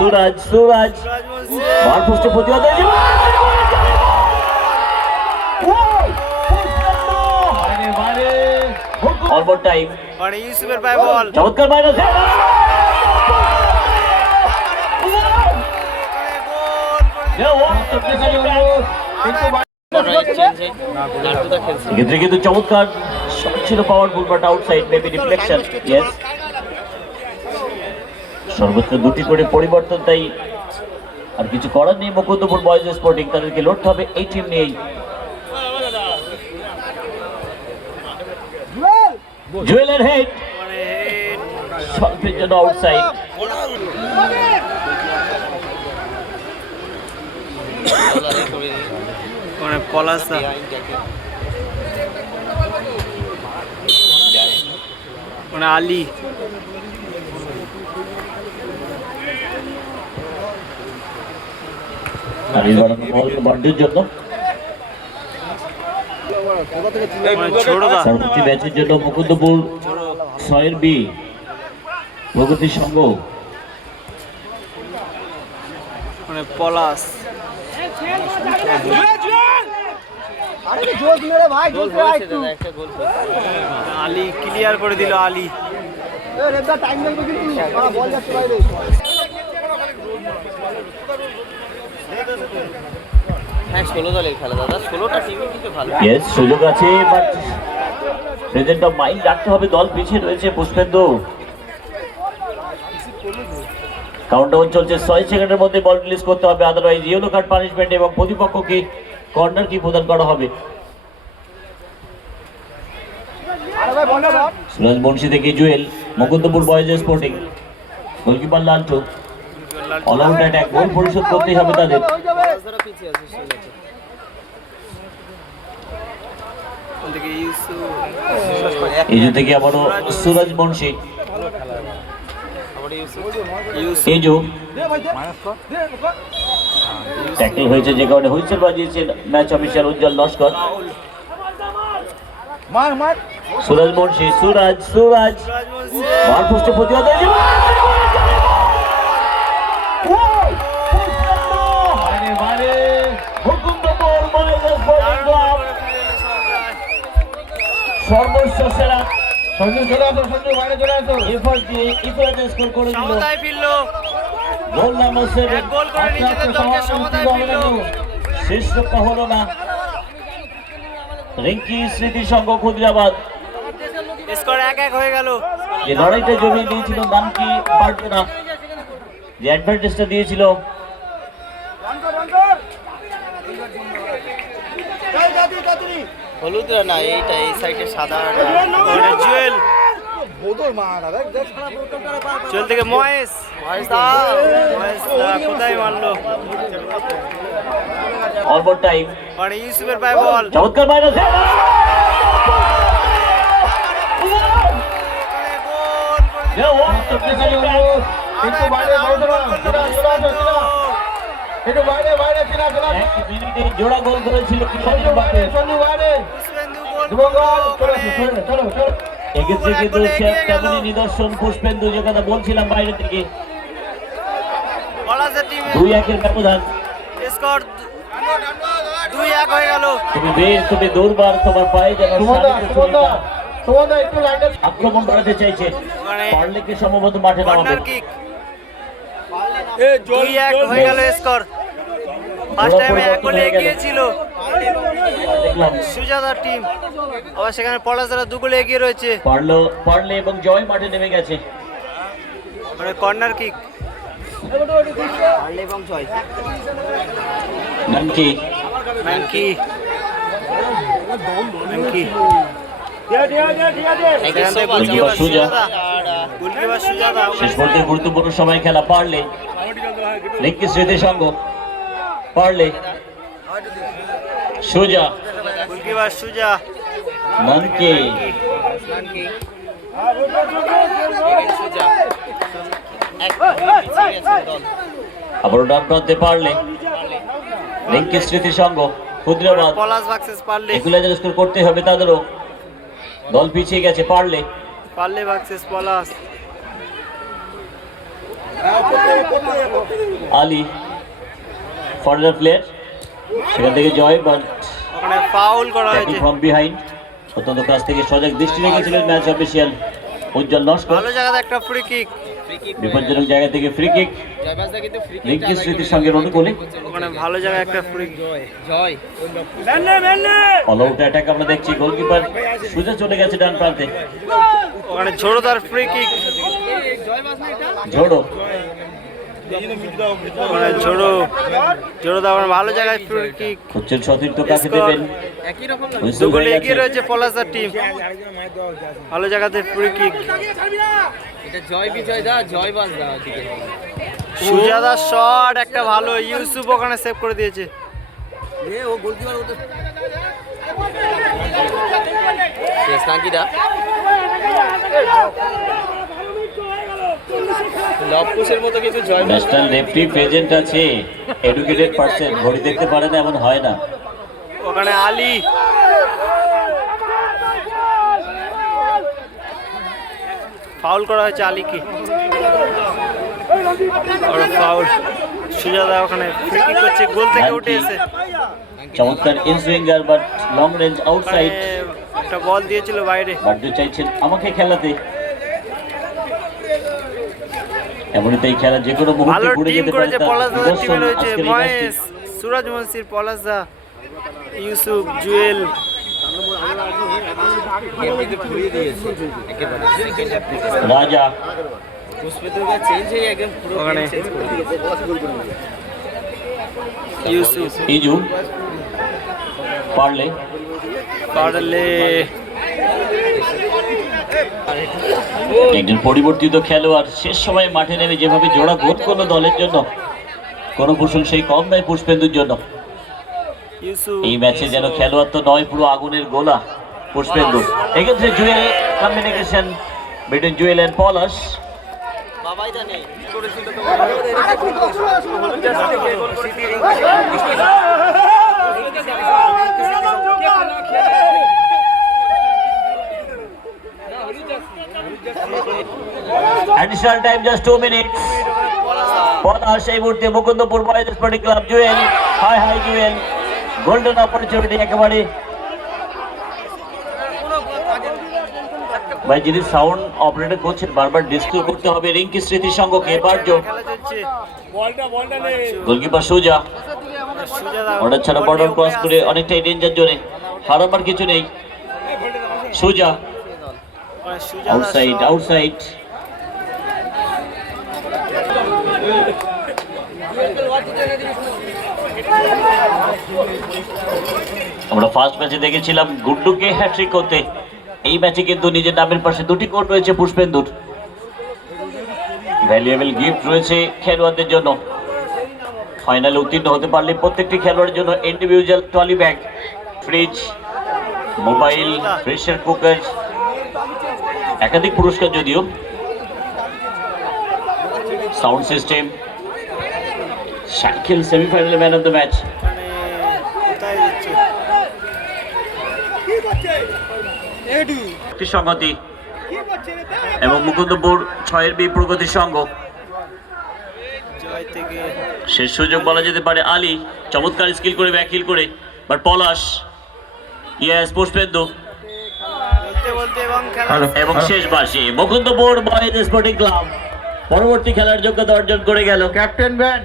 Suraj Suraj ball post प्रतिहत over time ইউসুফের পায়ে বল चमत्कार माइनस है কিন্তু চমৎকার শট ছিল powerful but outside maybe deflection yes সর্বোচ্চ দুটি করে পরিবর্তন তাই আর কিছু করার নেই মুকুন্দপুর বয়েজ স্পোর্টিং তাদেরকে লড়তে হবে এই টিম নিয়েই জুয়েলের হেড স্বল্পের জন্য আউটসাইড মানে পলাশ মানে আলী বন্ডের জন্য পরবর্তী ম্যাচের জন্য মুকুন্দপুর 6 বি প্রগতি সংঘ মানে পলাশ আলী ক্লিয়ার করে দিল আলী হ্যাঁ 16 দলের খেলা দাদা 16টা টিমই কিন্তু ভালো ইয়েস সুযোগ আছে বাট প্রেজেন্ট অফ মাইন্ড রাখতে হবে দল পিছিয়ে রয়েছে পুষ্পেন্দু কাউন্টডাউন চলছে 6 সেকেন্ডের মধ্যে বল রিলিজ করতে হবে আদারওয়াইজ ইয়েলো কার্ড পানিশমেন্ট এবং প্রতিপক্ষকে কর্নার কি প্রদান করা হবে সুরজ বংশী থেকে Jewel Mukundapur boys sporting goalkeeper Laltu all out attack goal পরিশোধ করতেই হবে তাদের এই যে থেকে আবারও সুরজ বংশী এজো ট্যাকল হয়েছে যে কারণে হুইসেল বাজিয়েছেন ম্যাচ অফিসার উজ্জ্বল লস্কর সুরজ বংশী সুরজ সুরজ বল পোস্টে প্রতিহত সর্বোচ্চ সেরা সঞ্জু চলে আসো সঞ্জু বাইরে চলে আসো এফার্ট দিয়ে ইফরাতে স্কোর করে দিল সমতায় ফিরল গোল নাম্বার 7 গোল করে নিজেদের দলকে সমতায় ফিরল শেষ রক্ষা হলো না রিঙ্কি স্মৃতি সংঘ খুদিরাবাদ স্কোর 1-1 হয়ে গেল যে লড়াইটা জমিয়ে দিয়েছিল নামকি পারবে না যে অ্যাডভান্টেজটা দিয়েছিল হলুদ না এইটা এই সাইডে সাদা জুয়েল জুয়েল থেকে মহেশ কোথায় মারলো ওভার টাইম মানে ইউসুফের পায়ে বল চমৎকার মাইনাস জোড়া গোল করেছিল এক্ষেত্রে কিন্তু তেমনই নিদর্শন পুষ্পেন্দু যে কথা বলছিলাম বাইরে থেকে 2-1 ব্যবধান স্কোর 2-1 হয়ে গেল তুমি দুর্বার তোমার পায়ে যেন আক্রমণ বাড়াতে চাইছে পারলেকে সম্ভবত মাঠে নামাবে 2-1 হয়ে গেল স্কোর ফার্স্ট টাইমে এক গোলে এগিয়ে ছিল দেখলাম সুজাতার টিম আবার সেখানে পলাশরা 2 গোলে এগিয়ে রয়েছে পারলে এবং জয় মাঠে নেমে গেছে মানে কর্নার কিক পারলে এবং জয় নানকি ম্যানকি সুজাতা শেষ পর্যন্ত গুরুত্বপূর্ণ সময় খেলা পারলে রিঙ্কি স্মৃতি সংঘ পারলে সুজা গোলকিপার সুজা নানকি আবার ডান প্রান্তে পারলে রিঙ্কি স্মৃতি সংঘ ক্ষুদ্রাবাদ পলাশ ভার্সেস পারলে ইকুয়ালাইজার স্কোর করতে হবে তাদেরও দল পিছিয়ে গেছে পারলে ভার্সেস পলাশ আলী ফরেনার প্লেয়ার, সেখান থেকে জয়, বাট ওখানে ফাউল করা হয়েছে। ফ্রম বিহাইন্ড অত্যন্ত কাছ থেকে সজাগ দৃষ্টি রেখেছিলেন ম্যাচ অফিসিয়াল উজ্জ্বল নস্কর। ভালো জায়গাতে একটা ফ্রি কিক, বিপজ্জনক জায়গা থেকে ফ্রি কিক রিঙ্কি স্মৃতির সঙ্গে অনুকূলে। ওখানে ভালো জায়গায় একটা ফ্রি জয় অল আউট অ্যাটাক আমরা দেখছি, গোলকিপার সোজা চলে গেছে ডান প্রান্তে। ওখানে ঝোড়োদার ফ্রি কিক, ঝোড়ো ওখানে ঝোড়োদা ওখানে ভালো জায়গায় ফ্রি কিক। হচ্ছেন সতীর্থ কাকে দেবেন, একই রকম হুইসেল দুগুলো হয়ে এগিয়ে গেছে। রয়েছে পলাশদার টিম, ভালো জায়গাতে ফ্রি কিক। এটা জয় বিজয় দা, জয় বাজ দা দিকে সুজাদার শট একটা ভালো, ইউসুফ ওখানে সেভ করে দিয়েছে। শেষ নাকিদা লবকুশের মতো কিন্তু জয় বাজ ন্যাশনাল রেফারি প্রেজেন্ট আছে, এডুকেটেড পারসন, ঘড়ি দেখতে পারে না এমন হয় না। ওখানে আলী, ফাউল করা হয়েছে আলীকে, ফাউল। সুজাদা ওখানে ফ্রি কিক করছে, গোল থেকে উঠে এসে চমৎকার ইনসুইঙ্গার, বাট লং রেঞ্জ আউটসাইড। একটা বল দিয়েছিল বাইরে। বাড্ডু চাইছেন আমাকে খেলাতে, এমনই তাই খেলা যে কোনো ভালো মুহূর্তে ঘুরে টিম যেতে পারে। করেছে, তার পলাশদার নিদর্শন টিমে রয়েছে আজকের এই ম্যাচটি। মহেশ, সুরাজ মনসির, পলাশদা, ইউসুফ, জুয়েল। রাজা পুষ্পেতুর্গা চেঞ্জ হয়ে একদম পুরো ওখানে চেঞ্জ করে দিয়েছে ইউসুফ, ইজু পারলে পারলে একজন পরিবর্তিত খেলোয়াড় শেষ সময়ে মাঠে নেমে যেভাবে জোড়া গোল করলো দলের জন্য, কোনো প্রশংসাই কম নয় পুষ্পেন্দুর জন্য। ইউসুফ। এই ম্যাচে যেন খেলোয়াড় তো নয়, পুরো আগুনের গোলা পুষ্পেন্দু। এক্ষেত্রে Jewel, communication between Jewel and Palash. Babai জানে কি করেছিল তো additional time just 2 minutes. Palash এই মুহূর্তে Mukundapur boys sporting club. Jewel, হাই হাই জুয়েল, গোল্ডেন অপরচুনিটি একেবারে। ভাই যিনি সাউন্ড অপারেটর করছেন বারবার ডিসপ্লে করতে হবে রিঙ্কি স্মৃতির সঙ্গকে। বার্জ খেলা চলছে, গোলকিপার সোজা সুজাদা অর্ডার ছাড়া বর্ডার ক্রস করে অনেকটাই ডেঞ্জার জোনে, হারাবার কিছু নেই। সোজা সুজাদা আউটসাইড, আউটসাইড। আমরা ফার্স্ট ম্যাচে দেখেছিলাম গুড্ডুকে হ্যাট্রিক করতে, এই ম্যাচে কিন্তু নিজের নামের পাশে দুটি গোল রয়েছে পুষ্পেন্দুর। ভ্যালুয়েবল গিফট রয়েছে খেলোয়াড়দের জন্য। ফাইনালে উত্তীর্ণ হতে পারলে প্রত্যেকটি খেলোয়াড়ের জন্য individual trolley bag, fridge, mobile, pressure cooker, একাধিক পুরস্কার যদিও, সাউন্ড সিস্টেম, সাইকেল। সেমিফাইনালে ম্যান অফ দ্য ম্যাচ। কোথায় দিচ্ছে সংগতি এবং মুকুন্দপুর 6-এর বি প্রগতির সঙ্গ। জয় থেকে শেষ সুযোগ বলা যেতে পারে আলী, চমৎকার স্কিল করে ব্যাকহিল করে, বাট পলাশ, ইয়েস পুষ্পেন্দু, বলতে বলতে এবং খেলা এবং শেষ বাসে মুকুন্দপুর বয়েজ স্পোর্টিং ক্লাব পরবর্তী খেলার যোগ্যতা অর্জন করে গেল। Captain ban